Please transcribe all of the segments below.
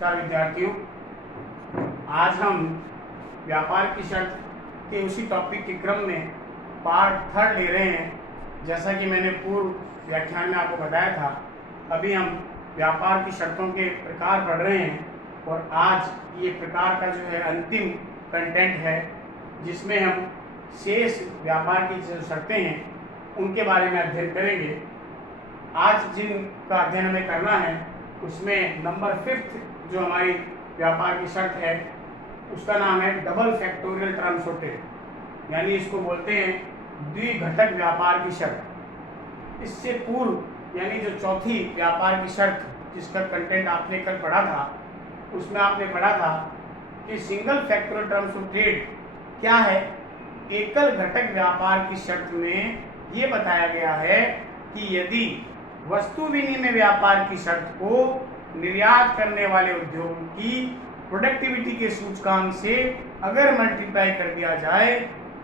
नमस्कार विद्यार्थियों, आज हम व्यापार की शर्त के उसी टॉपिक के क्रम में पार्ट 3 ले रहे हैं। जैसा कि मैंने पूर्व व्याख्यान में आपको बताया था, अभी हम व्यापार की शर्तों के प्रकार पढ़ रहे हैं और आज ये प्रकार का जो है अंतिम कंटेंट है, जिसमें हम शेष व्यापार की जो शर्तें हैं उनके बारे में अध्ययन करेंगे। आज जिनका अध्ययन हमें करना है उसमें नंबर 5 जो हमारी व्यापार की शर्त है उसका नाम है double factorial terms of trade, यानी इसको बोलते हैं द्विघटक व्यापार की शर्त। इससे पूर्व यानी जो चौथी व्यापार की शर्त जिसका कंटेंट आपने कल पढ़ा था, उसमें आपने पढ़ा था कि single factorial terms of trade क्या है। एकल घटक व्यापार की शर्त में ये बताया गया है कि यदि वस्तु विनिमय व्यापार की शर्त को निर्यात करने वाले उद्योगों की प्रोडक्टिविटी के सूचकांक से अगर मल्टीप्लाई कर दिया जाए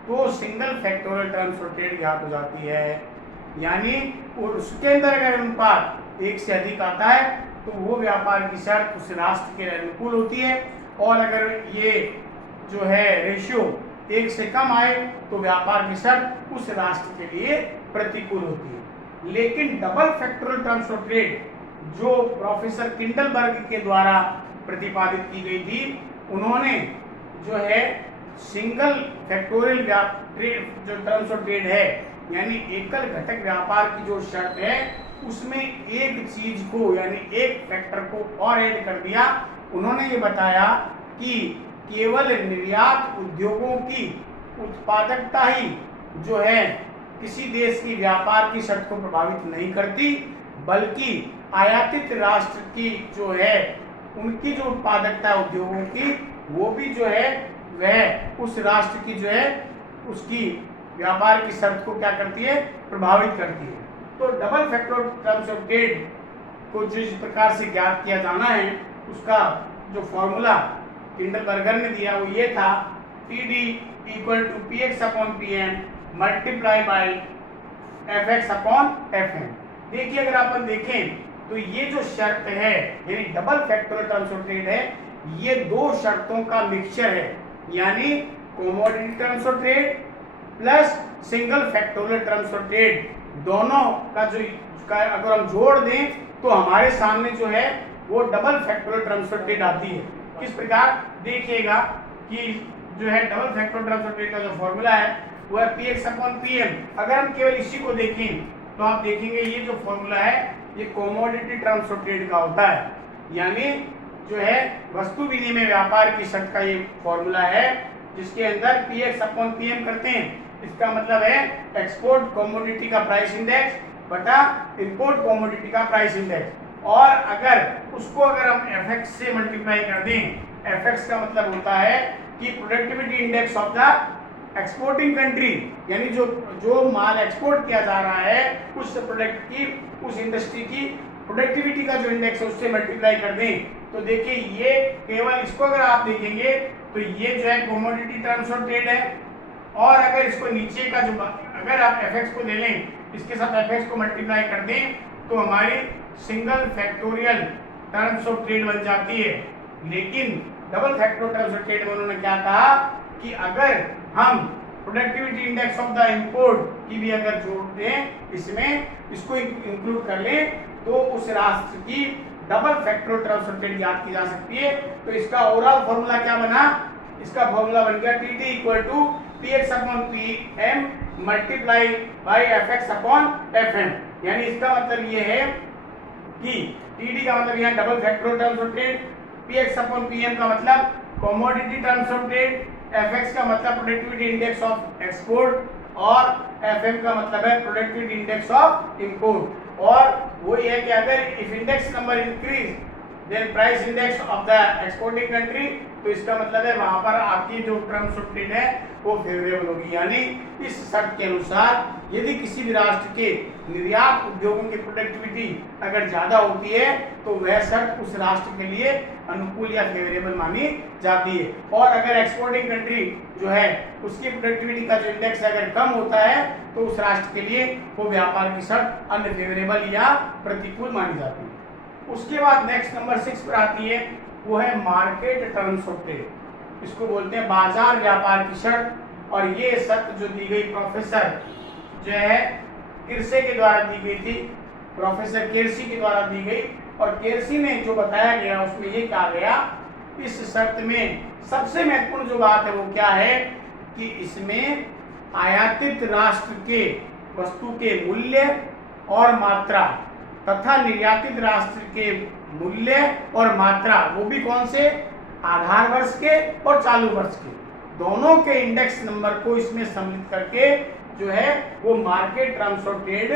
तो single factorial terms of trade ज्ञात हो जाती है। यानी उसके अंदर अगर अनुपात 1 से अधिक आता है तो वो व्यापार की शर्त उस राष्ट्र के अनुकूल होती है, और अगर ये जो है रेशियो 1 से कम आए तो व्यापार की शर्त उस राष्ट्र के लिए प्रतिकूल होती है। लेकिन double factorial terms of trade जो प्रोफेसर किंडलबर्ग के द्वारा प्रतिपादित की गई थी, उन्होंने जो है सिंगल फैक्टोरियल ट्रेड जो टर्म्स ऑफ ट्रेड है यानी एकल घटक व्यापार की जो शर्त है उसमें एक चीज को यानी एक फैक्टर को और ऐड कर दिया। उन्होंने ये बताया कि केवल निर्यात उद्योगों की उत्पादकता ही जो है किसी देश की व्यापार की शर्त को प्रभावित नहीं करती, बल्कि आयातित राष्ट्र की जो है उनकी जो उत्पादकता है उद्योगों की, वो भी जो है वह उस राष्ट्र की जो है उसकी व्यापार की शर्त को क्या करती है, प्रभावित करती है। तो double factorial terms of trade को जिस प्रकार से ज्ञात किया जाना है उसका जो फॉर्मूला किंडलबर्गर ने दिया वो ये था, TD = PX upon PM multiply by FX upon FM। देखिए, अगर अपन देखें तो ये जो शर्त है यानी double factorial terms of trade है, ये दो शर्तों का मिक्सचर है, यानी commodity terms of trade plus single factorial terms of trade, दोनों का जो अगर हम जोड़ दें तो हमारे सामने जो है वो double factorial terms of trade आती है। किस प्रकार, देखिएगा कि जो है double factorial terms of trade का जो फॉर्मूला है वो है PX अपॉन PM। अगर हम केवल इसी को देखें तो आप देखेंगे ये जो फॉर्मूला है ये कमोडिटी टर्म्स ऑफ ट्रेड का होता है, यानी जो है वस्तु विनिमय व्यापार की शर्त का ये फॉर्मूला है जिसके अंदर PX अपॉन PM करते हैं। इसका मतलब है एक्सपोर्ट कमोडिटी का प्राइस इंडेक्स बटा इंपोर्ट कमोडिटी का प्राइस इंडेक्स, और अगर उसको अगर हम FX से मल्टीप्लाई कर दें, FX का मतलब होता है कि productivity index of the exporting country, यानी जो माल एक्सपोर्ट किया जा रहा है उस प्रोडक्ट की उस इंडस्ट्री की प्रोडक्टिविटी का जो इंडेक्स है उससे मल्टीप्लाई कर दें तो देखिए ये केवल इसको अगर आप देखेंगे तो ये जो है कमोडिटी टर्म्स ऑफ ट्रेड है, और अगर इसको नीचे का जो अगर आप FX को ले लें इसके साथ FX को मल्टीप्लाई कर दें तो हमारी single factorial terms of trade बन जाती है। लेकिन double factorial terms of trade में उन्होंने क्या कहा कि अगर हम productivity index of the import की भी अगर जोड़ दें इसमें, इसको इंक्लूड कर लें तो उस राष्ट्र की double factorial terms of trade ज्ञात की जा सकती है। तो इसका ओवरऑल फॉर्मूला क्या बना, इसका फॉर्मूला बन गया TD = PX upon PM multiply by FX upon FM। यानी इसका मतलब ये है कि TD का मतलब यहाँ double factorial terms of trade, PX upon PM का मतलब commodity terms of trade, FX का मतलब प्रोडक्टिविटी इंडेक्स ऑफ एक्सपोर्ट और FM का मतलब है प्रोडक्टिविटी इंडेक्स ऑफ इंपोर्ट। और वो ये है कि अगर if index number increase then price index of the exporting country, तो इसका मतलब है वहां पर आपकी जो टर्म्स ऑफ ट्रेड है वो फेवरेबल होगी। यानी इस शर्त के अनुसार यदि किसी भी राष्ट्र के निर्यात उद्योगों की प्रोडक्टिविटी अगर ज्यादा होती है तो वह शर्त उस राष्ट्र के लिए अनुकूल या फेवरेबल मानी जाती है, और अगर एक्सपोर्टिंग कंट्री जो है उसकी प्रोडक्टिविटी का जो इंडेक्स अगर कम होता है तो उस राष्ट्र के लिए वो व्यापार की शर्त अनफेवरेबल या प्रतिकूल मानी जाती है। उसके बाद नेक्स्ट नंबर 6 पर आती है, वो है मार्केट टर्म्स ऑफ ट्रेड। इसको बोलते हैं बाजार व्यापार की शर्त। और ये शर्त जो दी गई प्रोफेसर जो है किरसे के द्वारा दी गई थी, प्रोफेसर केरसी के द्वारा दी गई। और केरसी में जो बताया गया उसमें ये कहा गया, इस शर्त में सबसे महत्वपूर्ण जो बात है वो क्या है कि इसमें आयातित राष्ट्र के वस्तु के मूल्य और मात्रा तथा निर्यातित राष्ट्र के मूल्य और मात्रा, वो भी कौन से, आधार वर्ष के और चालू वर्ष के, दोनों के इंडेक्स नंबर को इसमें सम्मिलित करके जो है वो मार्केट टर्म्स ऑफ ट्रेड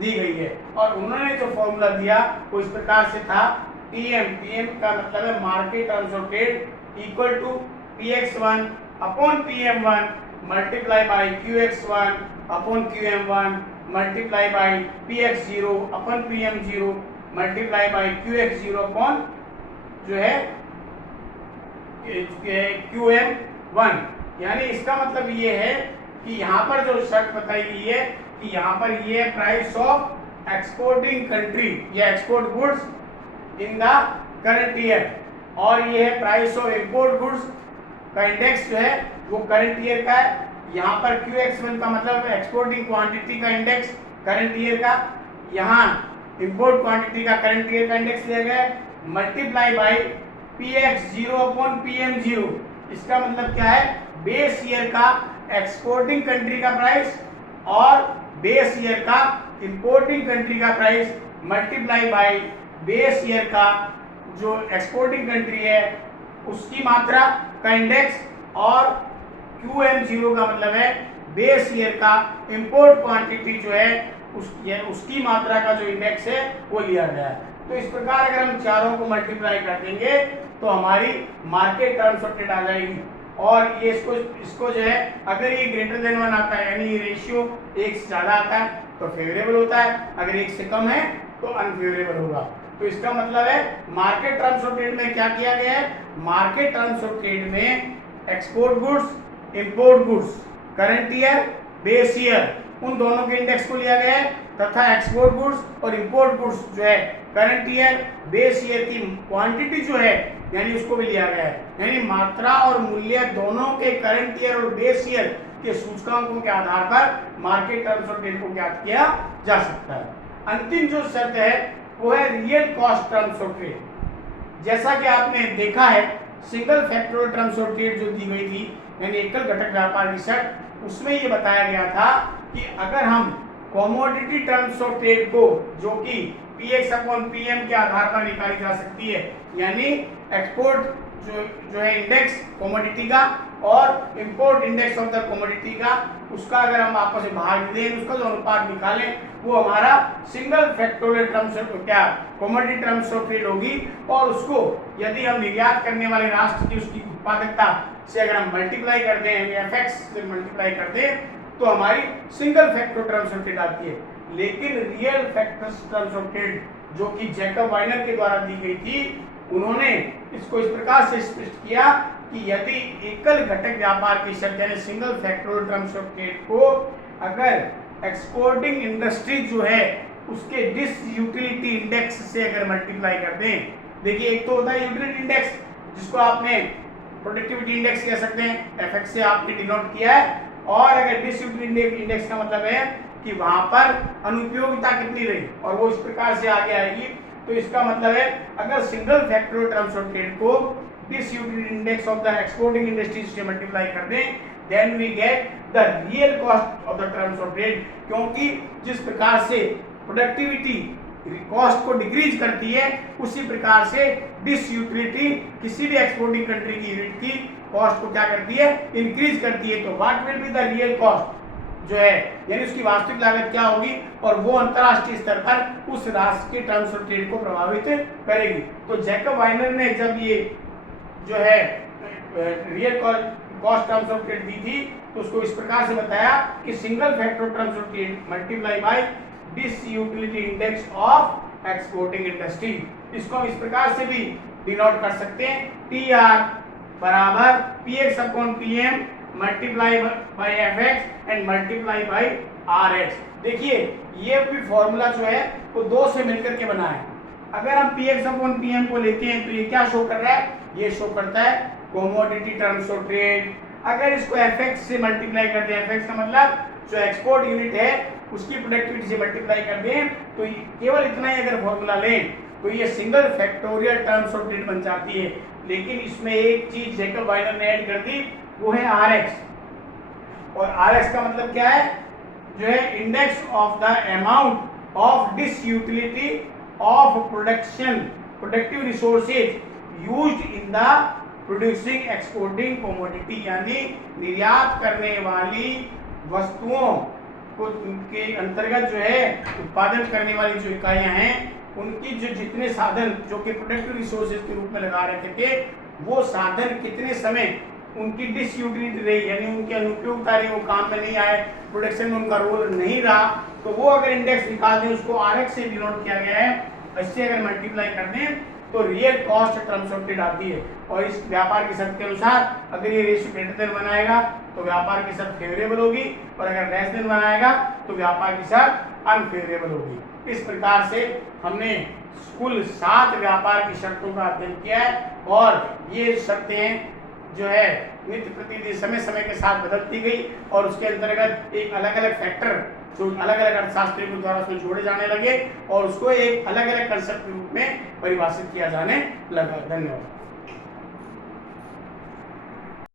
दी गई है। और उन्होंने जो फॉर्मूला दिया वो इस प्रकार से था, पीएम का मतलब है market terms of trade equal to px1 upon pm1 multiply by qx1 upon qm1 multiply by px0 upon pm0 multiply by qx0 upon जो है qm1। यानी इसका मतलब ये है कि यहाँ पर जो शर्त बताई गई है कि यहाँ पर ये प्राइस ऑफ एक्सपोर्टिंग कंट्री या export goods in the current year, और ये है प्राइस ऑफ इंपोर्ट गुड्स का इंडेक्स जो है वो करंट ईयर का है। यहाँ पर QX1 का मतलब एक्सपोर्टिंग क्वांटिटी का इंडेक्स करंट ईयर का, यहाँ इंपोर्ट क्वांटिटी का करंट ईयर का इंडेक्स दिया गया है, multiply by PX0 upon PM0। इसका मतलब क्या है, बेस ईयर का एक्सपोर्टिंग कंट्री का प्राइस और बेस ईयर का इंपोर्टिंग कंट्री का price multiply by base year का जो एक्सपोर्टिंग कंट्री है उसकी मात्रा का इंडेक्स, और QM0 का मतलब है बेस ईयर का इंपोर्ट क्वांटिटी जो है उसकी मात्रा का जो इंडेक्स है वो लिया गया है। तो इस प्रकार अगर हम चारों को मल्टीप्लाई कर देंगे तो हमारी मार्केट टर्म्स ऑफ ट्रेड आ जाएगी। और ये इसको जो है अगर ये ग्रेटर देन 1 आता है यानी ये रेशियो 1 से ज़्यादा आता है तो फेवरेबल होता है, अगर 1 से कम है तो अनफेवरेबल होगा। तो इसका मतलब है मार्केट टर्म्स ऑफ ट्रेड में क्या किया गया है, मार्केट टर्म्स ऑफ ट्रेड में export goods, import goods, current year, base year, उन दोनों के इंडेक्स को लिया गया है, तथा एक्सपोर्ट गुड्स और इंपोर्ट गुड्स जो है करंट ईयर, बेस ईयर की क्वांटिटी जो है यानी उसको भी लिया गया है। यानी मात्रा और मूल्य दोनों के करंट ईयर और बेस ईयर के सूचकांकों के आधार पर मार्केट टर्म्स ऑफ ट्रेड को ज्ञात किया जा सकता है। अंतिम जो शर्त है वो है real cost terms of trade. जैसा कि आपने देखा है single factorial terms of trade जो दी गई थी यानी एकल घटक व्यापार की शर्त, उसमें ये बताया गया था कि अगर हम कमोडिटी टर्म्स ऑफ ट्रेड को जो कि px अपॉन pm के आधार पर निकाली जा सकती है, यानी एक्सपोर्ट जो है इंडेक्स कमोडिटी का और import index of the commodity का, उसका अगर हम आपस में भाग दें, उसका जो अनुपात निकालें वो हमारा सिंगल फैक्टोरियल टर्म्स ऑफ क्या कमोडिटी टर्म्स ऑफ ट्रेड होगी। और उसको यदि हम निर्यात करने वाले राष्ट्र की उसकी उत्पादकता से अगर हम मल्टीप्लाई कर दें, एफएक्स से मल्टीप्लाई कर दें तो हमारी single factor terms of trade आती है। लेकिन real factors terms of trade जो कि जैकब वाइनर के द्वारा दी गई थी, उन्होंने इसको इस प्रकार से स्पष्ट किया कि यदि एकल घटक व्यापार की शर्त यानी single factorial terms of trade को अगर एक्सपोर्टिंग इंडस्ट्री जो है उसके डिस यूटिलिटी इंडेक्स से अगर मल्टीप्लाई कर दें, देखिए एक तो होता है यूटिलिटी इंडेक्स जिसको आपने प्रोडक्टिविटी इंडेक्स कह सकते हैं, एफएक्स से आपने डिनोट किया है, और अगर डिस यूटिलिटी इंडेक्स का मतलब है कि वहां पर अनुपयोगिता कितनी रही और वो इस प्रकार से आगे आएगी। तो इसका मतलब है अगर single factorial terms of trade को disutility index of the exporting industries से मल्टीप्लाई कर दें then we get the real cost of the terms of trade, क्योंकि जिस प्रकार से प्रोडक्टिविटी कॉस्ट को डिक्रीज करती है उसी प्रकार से डिस यूटिलिटी किसी भी एक्सपोर्टिंग कंट्री की यूनिट की कॉस्ट को क्या करती है, इंक्रीज करती है। तो what will be the real cost जो है यानी उसकी वास्तविक लागत क्या होगी, और वो अंतरराष्ट्रीय स्तर पर उस राष्ट्र के टर्म्स ऑफ ट्रेड को प्रभावित करेगी। तो जैकब वाइनर ने जब ये जो है real cost terms of trade दी थी तो उसको इस प्रकार से बताया कि single factor terms of trade multiply by disutility index of exporting industry. इसको हम इस प्रकार से भी डिनोट कर सकते हैं, TR बराबर px upon pm multiply by fx and multiply by rx। देखिए ये भी फॉर्मूला जो है वो दो से मिलकर के बना है, अगर हम पीएक्स अपॉन पीएम को लेते हैं तो ये क्या शो कर रहा है, ये शो करता है कमोडिटी टर्म्स ऑफ ट्रेड। अगर इसको एफएक्स से मल्टीप्लाई कर दें, एफएक्स का मतलब जो एक्सपोर्ट यूनिट है उसकी प्रोडक्टिविटी से मल्टीप्लाई कर दें, तो केवल इतना ही अगर फॉर्मूला लें तो ये single factorial terms of trade बन जाती है। लेकिन इसमें एक चीज जैकब वाइनर ने ऐड कर दी, वो है आरएक्स। और आरएक्स का मतलब क्या है, जो है index of the amount of disutility of production productive resources used in the producing exporting commodity, यानी निर्यात करने वाली वस्तुओं को के अंतर्गत जो है उत्पादन करने वाली जो इकाइयां हैं उनकी जो जितने साधन जो कि प्रोडक्टिव रिसोर्सेज के रूप में लगा रखे थे, वो साधन कितने समय उनकी डिसयूटिलिटी रही, यानी उनकी अनुपयोगिता रही, वो काम में नहीं आए, प्रोडक्शन में उनका रोल नहीं रहा, तो वो अगर इंडेक्स निकाल दें, उसको आरएक्स से डिनोट किया गया है, इससे अगर मल्टीप्लाई कर दें तो real cost terms of trade आती है। और इस व्यापार की शर्त के अनुसार अगर ये रेशियो ग्रेटर देन बनाएगा तो व्यापार की शर्त फेवरेबल होगी, और अगर लेस देन बनाएगा तो व्यापार की शर्त अनफेवरेबल होगी। इस प्रकार से हमने कुल 7 व्यापार की शर्तों का अध्ययन किया है, और ये शर्तें जो है नित्य प्रतिदिन समय समय के साथ बदलती गई, और उसके अंतर्गत एक अलग अलग फैक्टर जो अलग अलग अर्थशास्त्रियों के द्वारा उसमें जोड़े जाने लगे, और उसको एक अलग अलग कंसेप्ट के रूप में परिभाषित किया जाने लगा। धन्यवाद।